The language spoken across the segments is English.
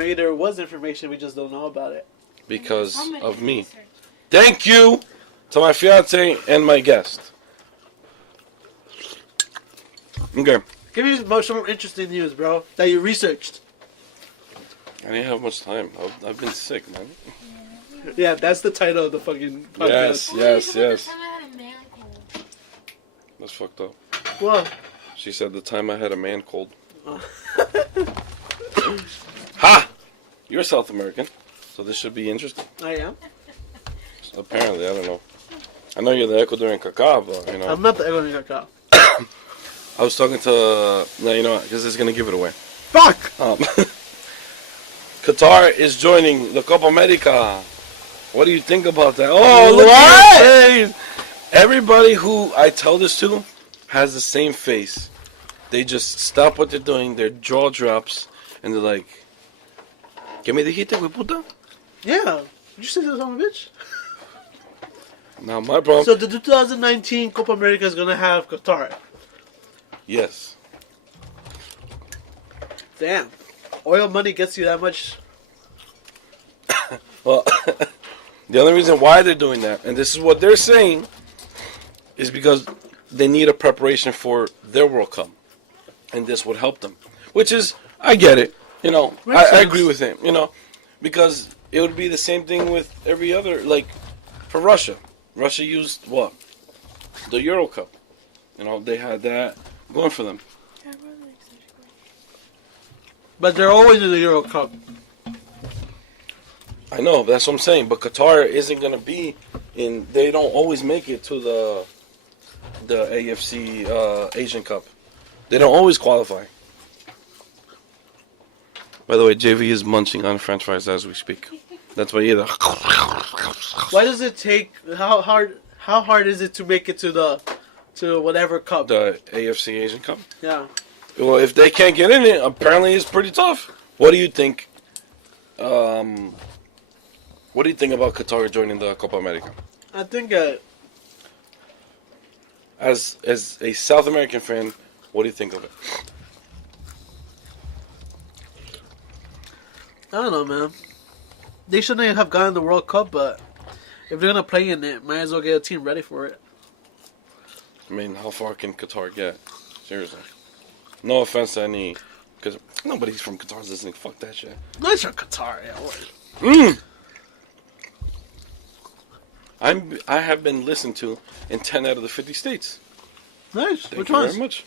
maybe there was information, we just don't know about it. Because of me. Thank you to my fiance and my guest. Okay. Give me some interesting news, bro, that you researched. I didn't have much time. I've been sick, man. Yeah, that's the title of the fucking podcast. Yes. That's fucked up. What? She said the time I had a man cold. Oh. Ha! You're South American, so this should be interesting. I am? Apparently, I don't know. I know you're the Ecuadorian cacao, but, you know. I'm not the Ecuadorian cacao. I was talking to... No, you know what? Because it's going to give it away. Fuck! Qatar is joining the Copa America. What do you think about that? Oh, look What? at your face! Everybody who I tell this to has the same face. They just stop what they're doing, their jaw drops, and they're like, ¿Qué me dijiste, güey puta? Yeah. Did you say that, son of a bitch? Not my problem. So the 2019 Copa America is going to have Qatar. Yes. Damn. Oil money gets you that much. Well, the only reason why they're doing that, and this is what they're saying, is because they need a preparation for their World Cup. And this would help them. Which is, I get it. You know, I agree with him. You know, because it would be the same thing with every other, like, for Russia. Russia used, what? The Euro Cup. You know, they had that going for them. But they're always in the Euro Cup. I know, that's what I'm saying. But Qatar isn't going to be in... They don't always make it to the AFC Asian Cup. They don't always qualify. By the way, JV is munching on French fries as we speak. That's why either. Why does it take... How hard is it to make it to whatever cup? The AFC Asian Cup? Yeah. Well, if they can't get in it, apparently it's pretty tough. What do you think? What do you think about Qatar joining the Copa America? I think... As a South American fan, what do you think of it? I don't know, man. They shouldn't have gotten the World Cup, but if they're going to play in it, might as well get a team ready for it. I mean, how far can Qatar get? Seriously. No offense to any... Because nobody's from Qatar listening. Fuck that shit. Nice from Qatar, yeah. I have been listened to in 10 out of the 50 states. Nice. Thank Which you ones? very much.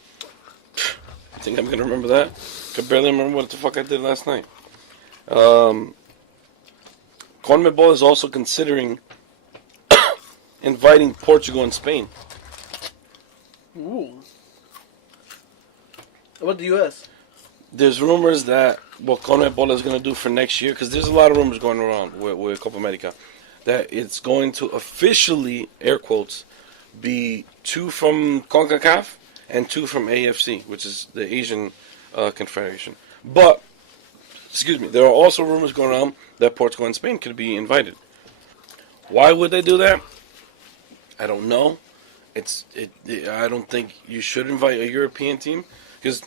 I think I'm going to remember that. Could barely remember what the fuck I did last night. CONMEBOL is also considering inviting Portugal and Spain. Ooh. How about the U.S.? There's rumors that what CONMEBOL is going to do for next year, because there's a lot of rumors going around with Copa America, that it's going to officially, air quotes, be 2 from CONCACAF and 2 from AFC, which is the Asian Confederation. But, excuse me, there are also rumors going around that Portugal and Spain could be invited. Why would they do that? I don't know. I don't think you should invite a European team, because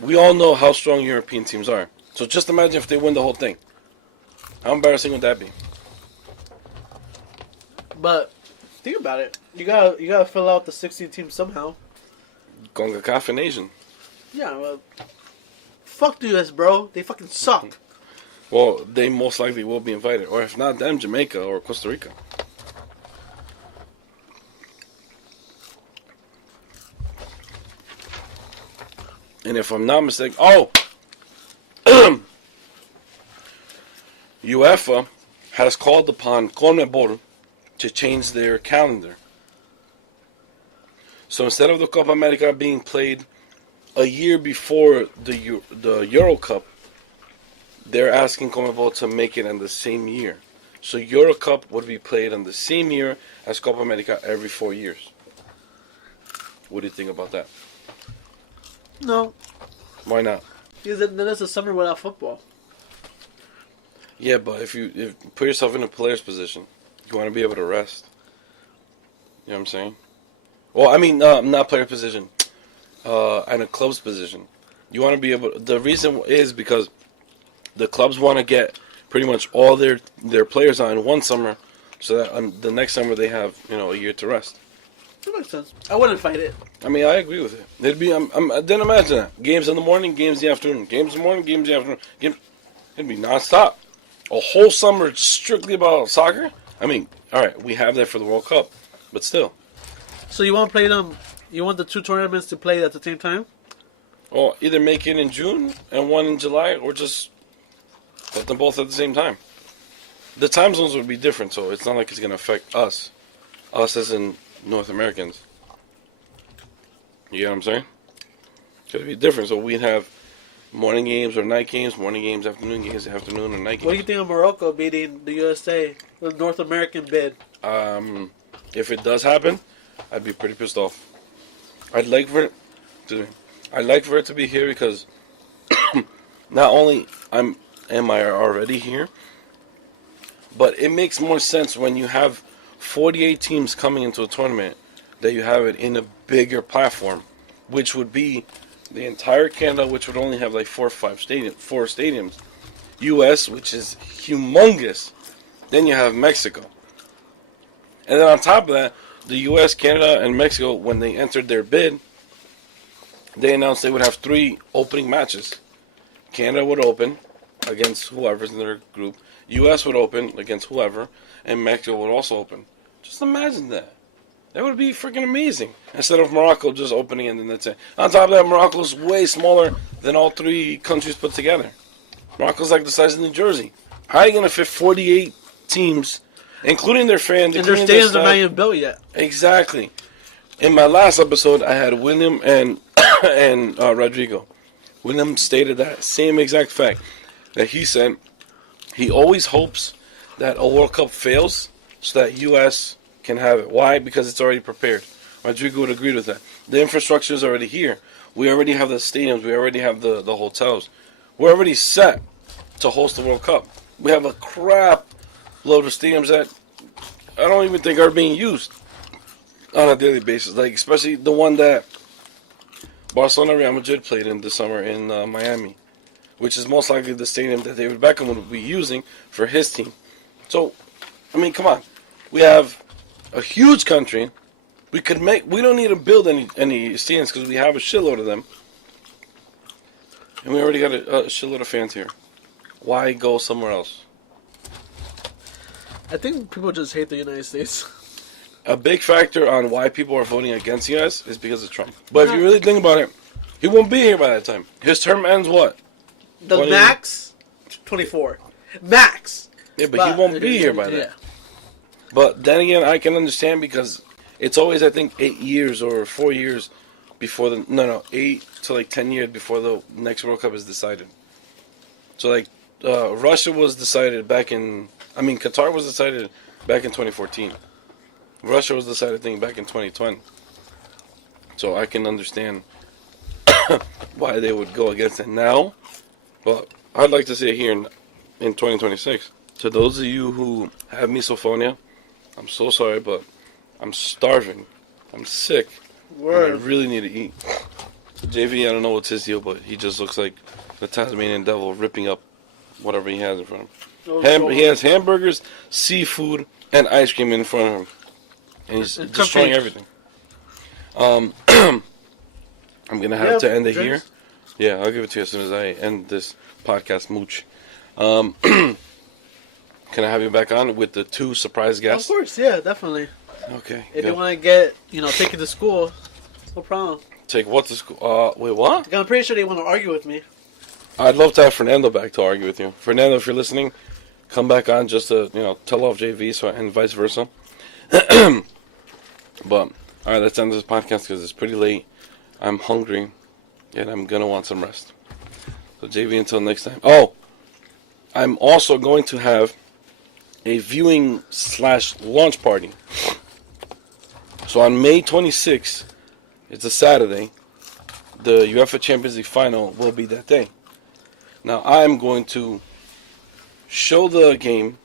we all know how strong European teams are. So just imagine if they win the whole thing. How embarrassing would that be? But think about it. You gotta fill out the 16 teams somehow. CONCACAF and Asian. Yeah, well, fuck the US, bro. They fucking suck. Well, they most likely will be invited. Or if not them, Jamaica or Costa Rica. And if I'm not mistaken... Oh! UEFA has called upon CONMEBOL to change their calendar. So instead of the Copa America being played a year before the Euro Cup, they're asking CONMEBOL to make it in the same year. So Euro Cup would be played in the same year as Copa America every 4 years. What do you think about that? No. Why not? Because then it's a summer without football. Yeah, but if you put yourself in a player's position, you want to be able to rest. You know what I'm saying? Well, I mean, not player position. In a club's position. You want to be able... The reason is because the clubs want to get pretty much all their players on in one summer, so that the next summer they have a year to rest. That makes sense. I wouldn't fight it. I mean, I agree with it. It'd be then imagine that games in the morning, games in the afternoon, games in the morning, games in the afternoon. It'd be nonstop. A whole summer strictly about soccer. I mean, all right, we have that for the World Cup, but still. So you want to play them? You want the two tournaments to play at the same time? Or either make it in June and one in July, or just put them both at the same time. The time zones would be different, so it's not like it's going to affect us. Us as in North Americans. You get what I'm saying? It's going to be different. So we'd have morning games or night games, morning games, afternoon games, afternoon or night games. What do you think of Morocco beating the USA, the North American bid? If it does happen, I'd be pretty pissed off. I'd like for it to be here because not only am I already here, but it makes more sense when you have 48 teams coming into a tournament that you have it in a bigger platform, which would be the entire Canada, which would only have like four stadiums. U.S., which is humongous. Then you have Mexico. And then on top of that, the U.S., Canada, and Mexico, when they entered their bid, they announced they would have 3 opening matches. Canada would open against whoever's in their group. U.S. would open against whoever. And Mexico would also open. Just imagine that. That would be freaking amazing. Instead of Morocco just opening and then that's it. On top of that, Morocco's way smaller than all 3 countries put together. Morocco's like the size of New Jersey. How are you going to fit 48 teams, including their fans? And their stadiums are not even built yet. Exactly. In my last episode, I had William and Rodrigo. William stated that same exact fact. That he said he always hopes that a World Cup fails so that U.S. can have it. Why? Because it's already prepared. Rodrigo would agree with that. The infrastructure is already here. We already have the stadiums. We already have the hotels. We're already set to host the World Cup. We have a crap load of stadiums that I don't even think are being used on a daily basis. Like, especially the one that Barcelona Real Madrid played in this summer in Miami, which is most likely the stadium that David Beckham would be using for his team. So, I mean, come on. We have a huge country. We don't need to build any stadiums because we have a shitload of them. And we already got a shitload of fans here. Why go somewhere else? I think people just hate the United States. A big factor on why people are voting against the U.S. is because of Trump. But if you really think about it, he won't be here by that time. His term ends what? The max? 24. Max! Yeah, but he won't be here by then. But then again, I can understand because it's always, I think, 8 years or 4 years before 8 to like 10 years before the next World Cup is decided. So like, Russia was decided Qatar was decided back in 2014. Russia was decided, I think, back in 2020. So I can understand why they would go against it now. But I'd like to see it here in 2026. To those of you who have misophonia, I'm so sorry, but I'm starving. I'm sick. Word. I really need to eat. JV, I don't know what's his deal, but he just looks like the Tasmanian devil ripping up whatever he has in front of him. He has hamburgers, seafood, and ice cream in front of him. And he's destroying everything. I'm going to have to end it here. Yeah, I'll give it to you as soon as I end this podcast, Mooch. Can I have you back on with the 2 surprise guests? Of course, yeah, definitely. Okay. If you want to get, take it to school, no problem. Take what to school? Wait, what? I'm pretty sure they want to argue with me. I'd love to have Fernando back to argue with you. Fernando, if you're listening, come back on just to, tell off JV and vice versa. But, alright, let's end this podcast because it's pretty late. I'm hungry, and I'm going to want some rest. So, JV, until next time. Oh, I'm also going to have a viewing/launch party. So on May 26th, it's a Saturday, the UEFA Champions League final will be that day. Now I'm going to show the game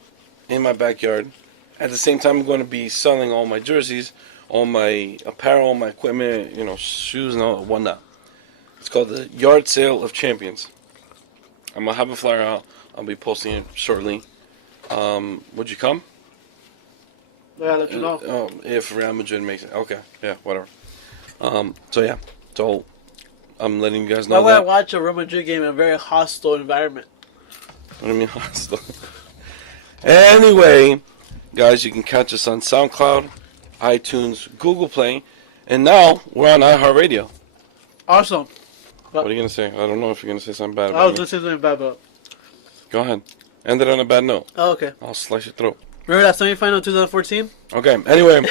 in my backyard. At the same time, I'm going to be selling all my jerseys, all my apparel, all my equipment, shoes and all whatnot. It's called the Yard Sale of Champions. I'm going to have a flyer out I'll be posting it shortly. Would you come? Yeah, I'll let you know. If Real Madrid makes it. Okay, yeah, whatever. So I'm letting you guys know Why would I that. watch a Real Madrid game in a very hostile environment? What do you mean hostile? Anyway, guys, you can catch us on SoundCloud, iTunes, Google Play, and now we're on iHeartRadio. Awesome. What are you gonna say? I don't know if you're gonna say something bad I about was me. going to say something bad, but... Go ahead. End it on a bad note. Oh, okay. I'll slice your throat. Remember that semifinal in 2014? Okay. Anyway,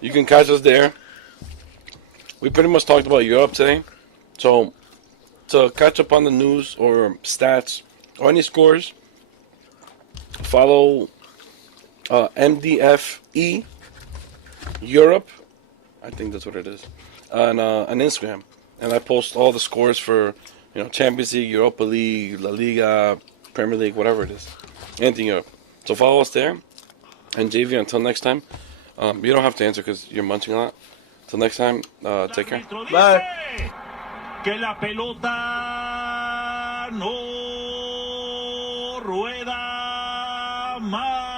you can catch us there. We pretty much talked about Europe today. So, to catch up on the news or stats or any scores, follow MDFE Europe. I think that's what it is. On Instagram. And I post all the scores for, Champions League, Europa League, La Liga, Premier League, whatever it is. Anything Europe. So follow us there. And JV, until next time, you don't have to answer because you're munching a lot. Till next time, take care. Bye. Que la pelota no rueda más.